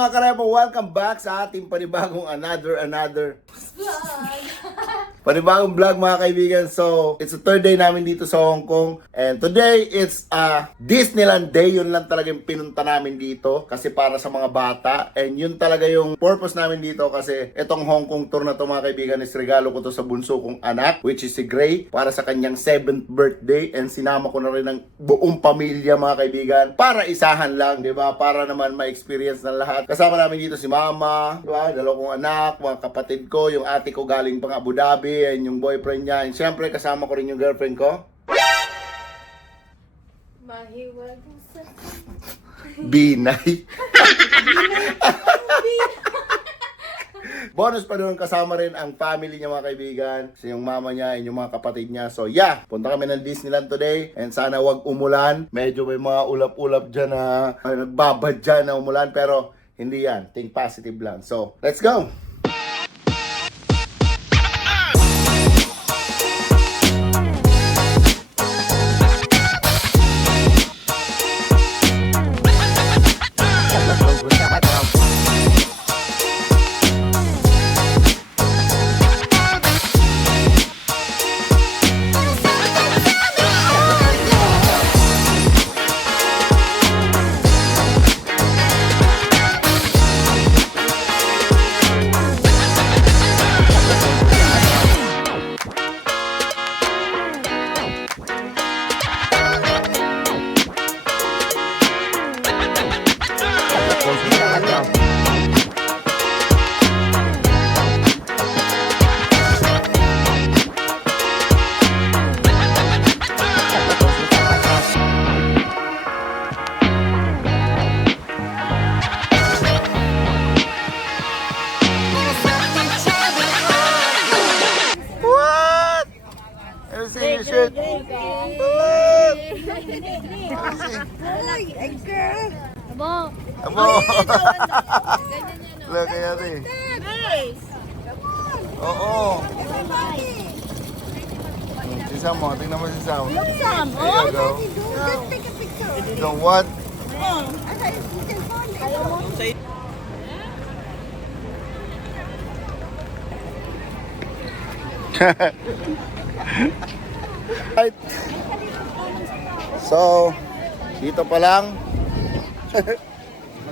mga karepo? Welcome back sa ating panibagong panibagong vlog mga kaibigan. So, it's the third day namin dito sa Hong Kong. And today, it's Disneyland Day. Yun lang talaga yung pinunta namin dito. Kasi para sa mga bata. And yun talaga yung purpose namin dito. Kasi itong Hong Kong tour na to mga kaibigan is regalo ko to sa bunso kong anak, which is si Gray. Para sa kanyang 7th birthday. And sinama ko na rin ng buong pamilya mga kaibigan. Para isahan lang, di ba? Para naman ma-experience ng lahat. Kasama namin dito si mama, di ba? Dalawa kong anak, mga kapatid ko, yung ate ko galing pang Abu Dhabi, and yung boyfriend niya. And syempre, kasama ko rin yung girlfriend ko. Mahiwag sa... Binay. Bonus pa doon, kasama rin ang family niya mga kaibigan. So yung mama niya and yung mga kapatid niya. So yeah, punta kami ng Disneyland today. And sana wag umulan. Medyo may mga ulap-ulap dyan na nagbabad dyan na umulan. Pero hindi yan. Think positive lang. So, let's go! Shirt. Abo. Abo. Look kaya rin. Oo. Si Sam mo, tingnan mo si Sam. Look, Sam. There you go. Just take a picture. So what? Right. So, dito pa lang.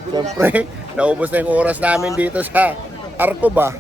Siyempre, naubos na yung oras namin dito sa Arco ba?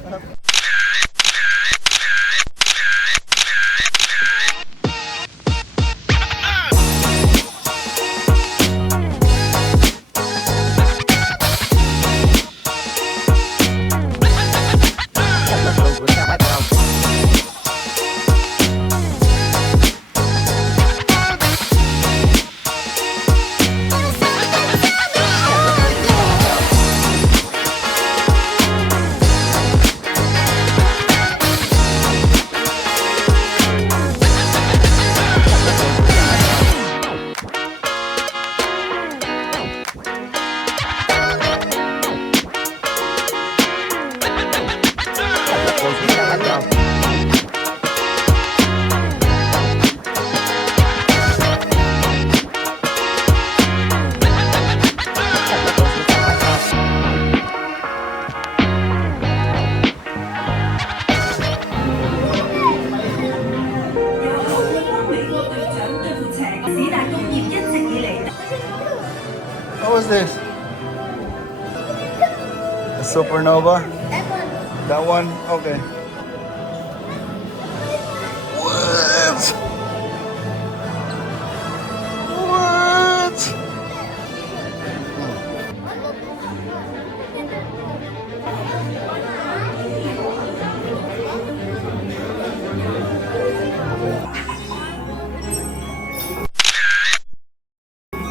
What was this? A supernova? That one? Okay. What? What?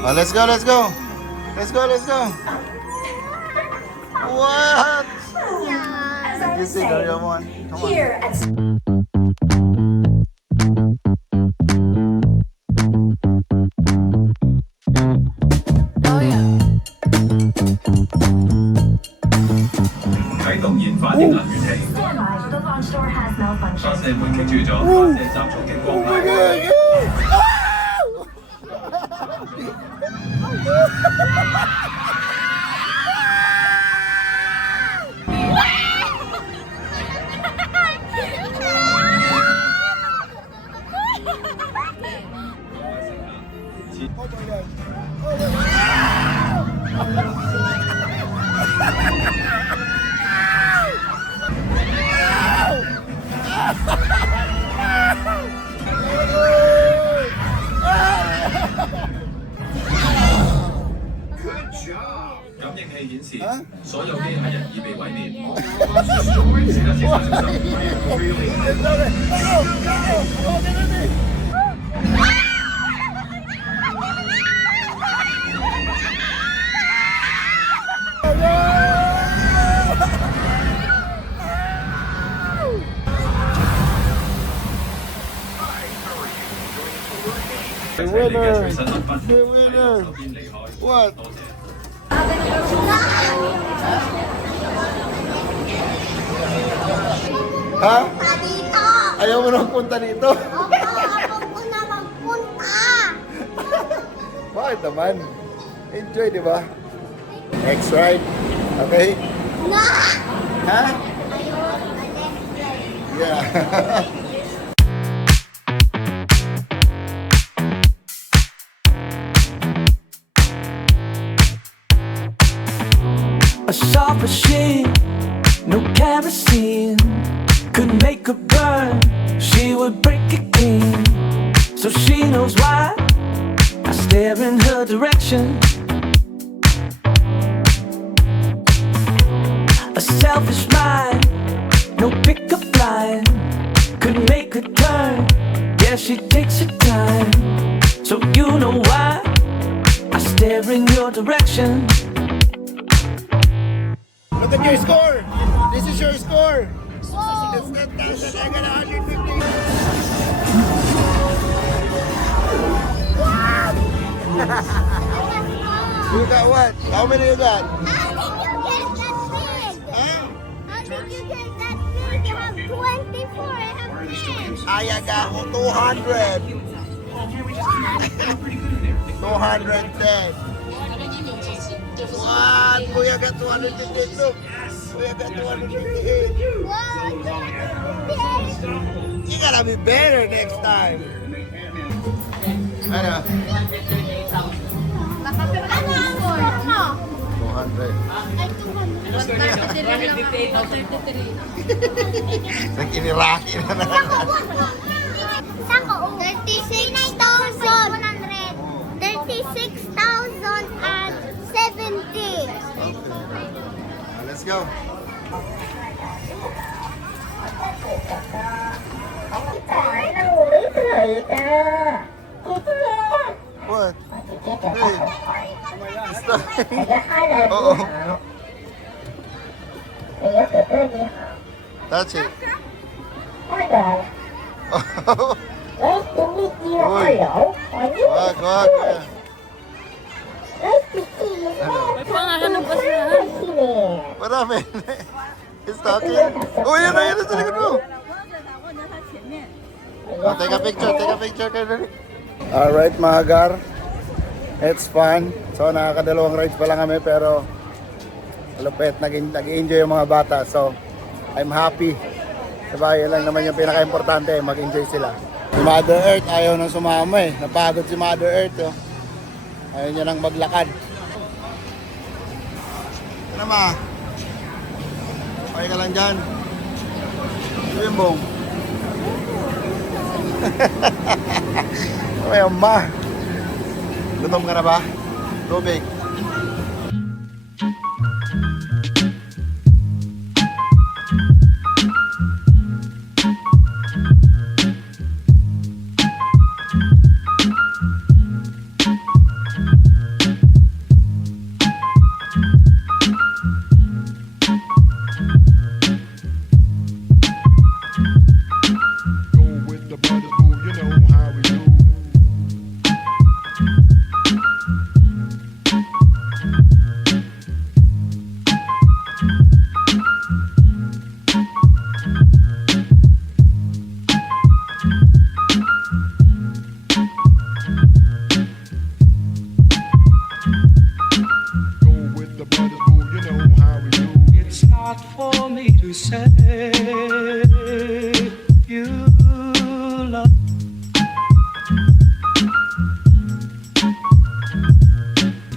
Oh, let's go, let's go. Let's go, let's go. What? You see, come on. Come on. Here at Oh, yeah. 啟動研發的能源器， the launch door has 發 malfunctioned. 射門棘住咗發射集束嘅光帶。 Oh 个计算是上really The winner! The winner! What? Ha? Dito! Ayaw mo nang punta dito? Opo, ako po na magpunta! Bakit naman? Enjoy, di ba? Next ride. Okay? Na! Ha? Ayun, next slide. Yeah. A soft machine, no kerosene, could make her burn, she would break it clean. So she knows why I stare in her direction. A selfish mind, no pickup line, could make her turn, yeah, she takes her time. So you know why I stare in your direction. Look at your score! This is your score! It's 10,000, I got 150. You got what? How many you got? How did you get that big? Huh? How did you get that big? You have 24, I have 10. I got 200. 210. What? Kuya got 258. Look. Kuya got 258. Wow. You gotta be better next time. Ano? Ano ang score mo? 200. Ay, 200. Nag-iniraki na na. Sako, 36,100. 36,070. Let's go. What? Hey. Stop. Oo. That's it. Uy. Wag, wag. Marami. He's talking. Oh, yan na, yan na sa likod mo. Oh, take a picture kayo dali. Alright mga gar. It's fun. So nakakadalawang rides pa lang kami pero malupit. Nag-enjoy yung mga bata. So I'm happy. Sabay lang naman yung pinaka-importante. Mag-enjoy sila. Si Mother Earth ayaw nang sumama eh. Napagod si Mother Earth. Oh. Ayaw niya nang maglakad. Ano ma? Okay ka lang dyan? Swimbong. Ay, ma. Gutom ka na ba? Tubig.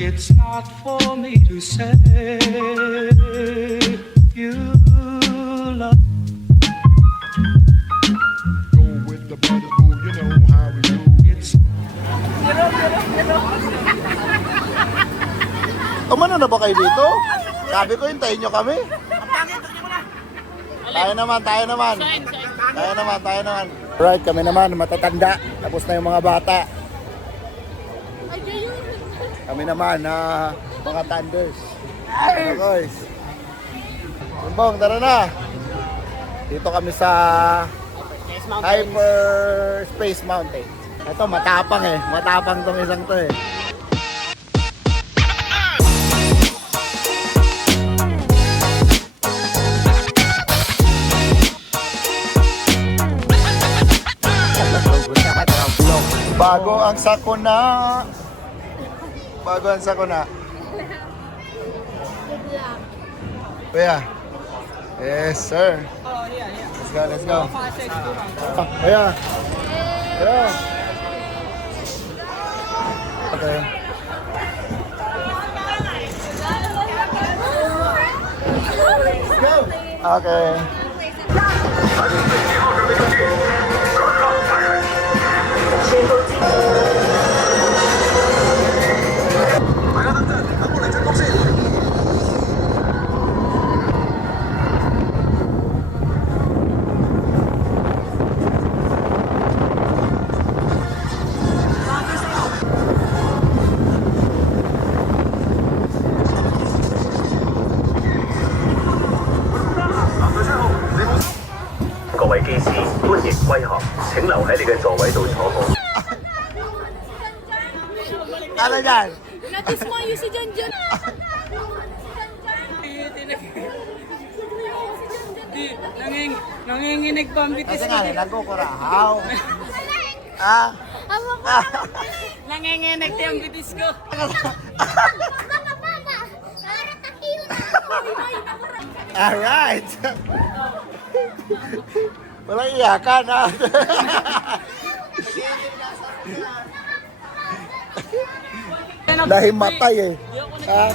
It's not for me to say you love. Go with the brothers, boo, you know how we do. It's Umano na ba kayo dito? Sabi ko, hintayin nyo kami. Tayo naman. Right, kami naman, matatanda. Tapos na yung mga bata. Kami naman, mga thunders. Mga guys. Bong, tara na. Dito kami sa Hyperspace Mountain. Ito, matapang eh. Matapang tong isang to eh. Bago ang sakuna. Kuya. Yes, sir. Let's go. Kuya. Okay. Let's go. Okay. Ano yan? Natismayo si Janjan. Nanginginig pa ang bitis Kasi ko. nga, nagkukurahaw. Nanginginig pa ang bitis ko. Alright. Walang iyakan ha. Dahil matay eh. Ha?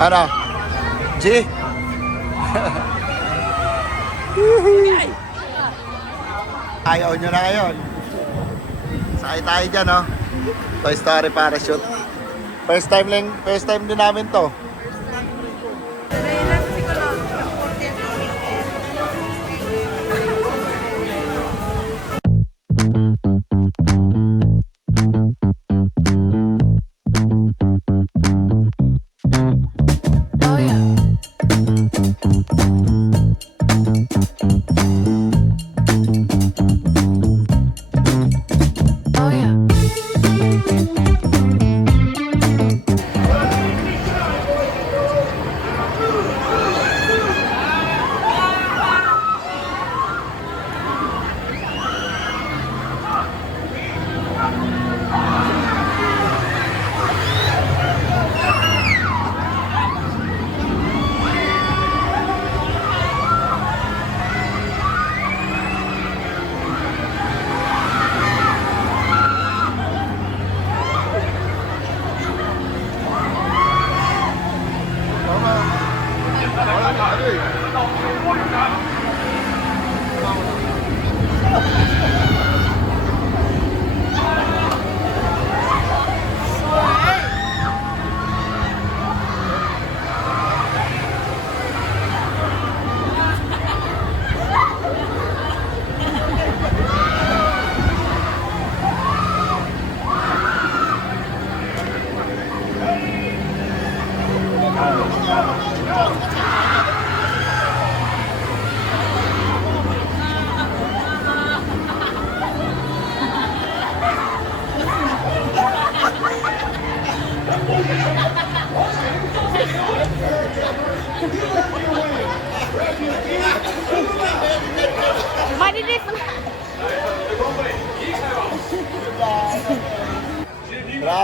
Ano? G? Ayaw nyo na ngayon. Sakay tayo dyan, no? Toy Story Parachute. First time din namin to. Oh yeah. Oh yeah.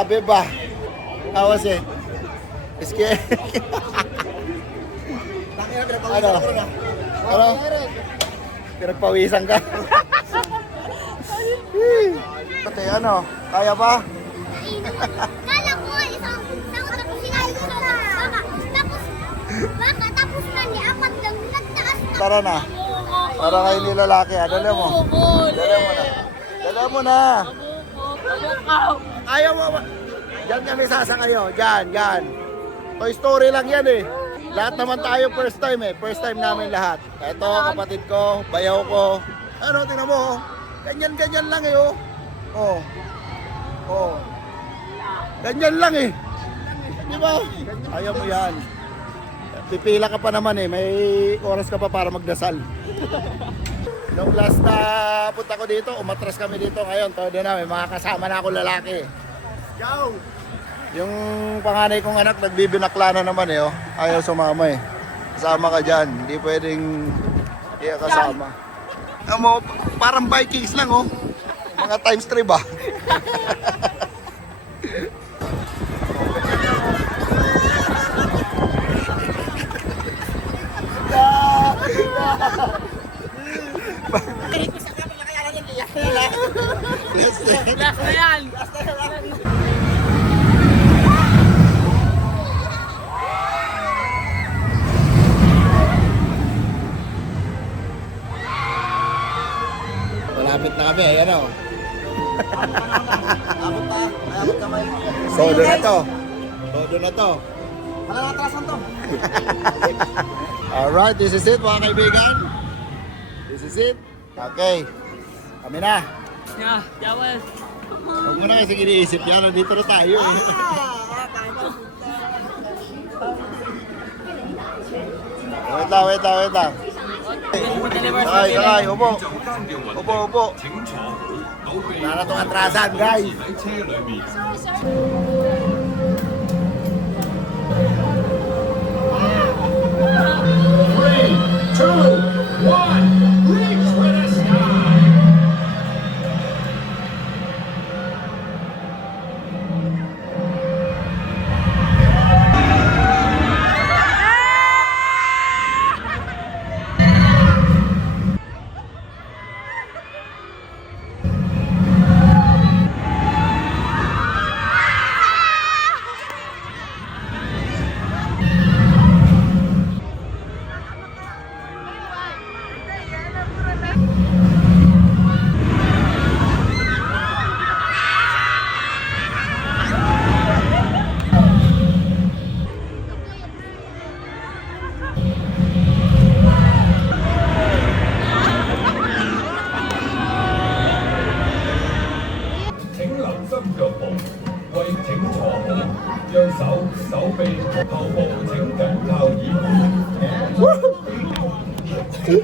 Beba. How was it? Scary. Ano? Ano? Pinagpawisan ka? Pati ano? Kaya ba? Kala ko isang tapos sinabi ko na baka tapos na ni apat lang nagtaas na. Tara na. Para kayo ni lalaki. Dala mo. Dala mo na. Dala mo na. Ayaw mo ba? Diyan kami sasakayo. Diyan. Toy Story lang yan eh. Lahat naman tayo first time eh. First time namin lahat. Ito, kapatid ko, bayaw ko. Ano, tingnan mo. Ganyan lang eh oh. Oh. Ganyan lang eh. Di ba? Ayaw mo yan. Pipila ka pa naman eh. May oras ka pa para magdasal. Nung last na punta ko dito, umatras kami dito ngayon. Todo na, may mga kasama na ako lalaki. Go! Yung panganay kong anak, nagbibinakla na naman eh. Oh. Ayaw sumama eh. Kasama ka dyan. Hindi pwedeng iya kasama. Amo, parang Vikings lang oh. Mga times 3 ba? Last na yan. Malapit na kami, ayan o. Todo na to. Todo na to. Alright, this is it mga kaibigan. This is it. Okay. Kami na. Yeah, Jawel. Huwag mo na kasi iniisip yan. Nandito na tayo eh. Wait lang. Sakay. Upo. Wala na itong atrasan, guys. Did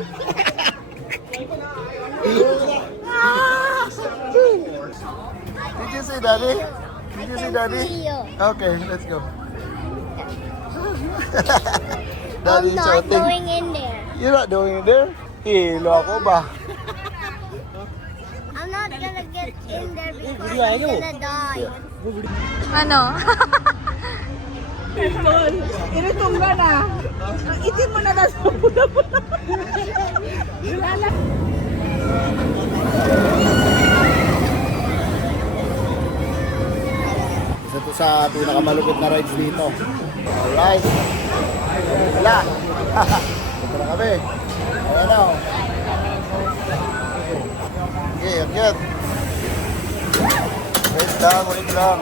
you see Daddy? Did you see Daddy? Okay, let's go. Daddy I'm not shouting. going in there. You're not doing it there? Hilo ako ba? I'm not gonna get in there because I'm gonna die. Ano? Inutumba na. Ang itim mo na nasa pula-pula. Isa to sa pinakamalupit na rides dito. Alright. Wala. Ito na kami. Ayan o. Okay, akyat. Wait lang.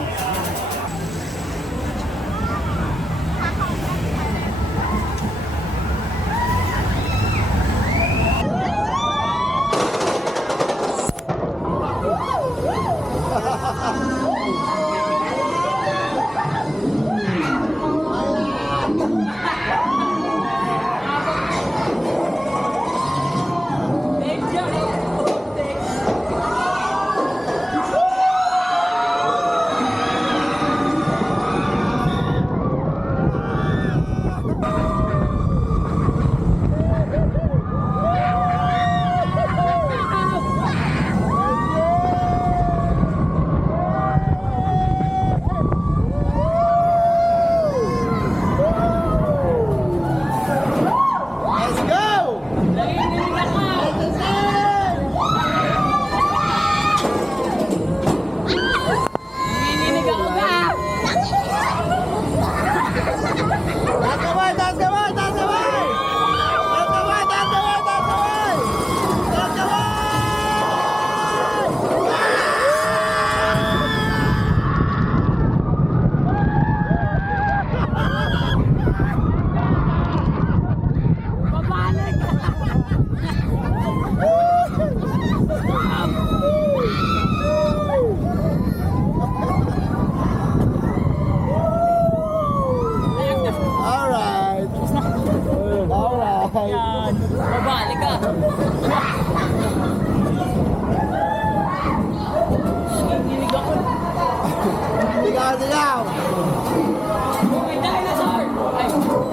Sigaw, sigaw!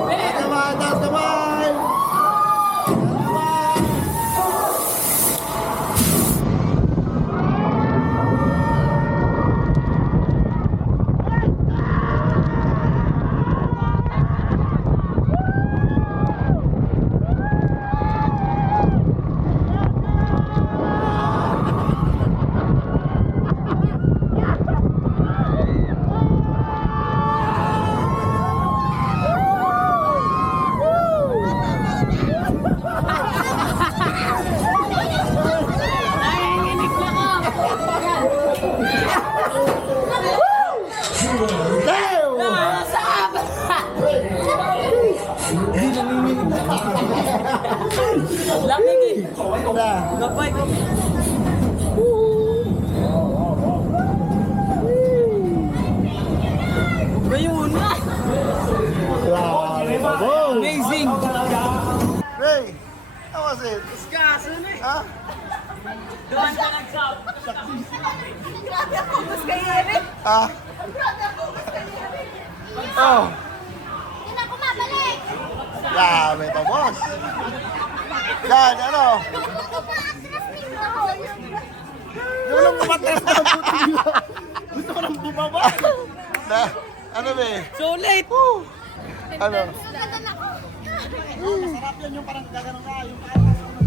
Tatamay, tatamay! Amazing! Ray, how was it? Huh? Grabe ako, mas kay Eric! Ah? Oh, Hindi na ako mabalik. grabe to, boss. Yan, ano? Yung lang kumatras na ng puting ilo. Gusto ko nang bumaba. Na, ano ba eh? So late! Ano? Ganda na ako. Masarap yan yung parang gaganon ka, yung parang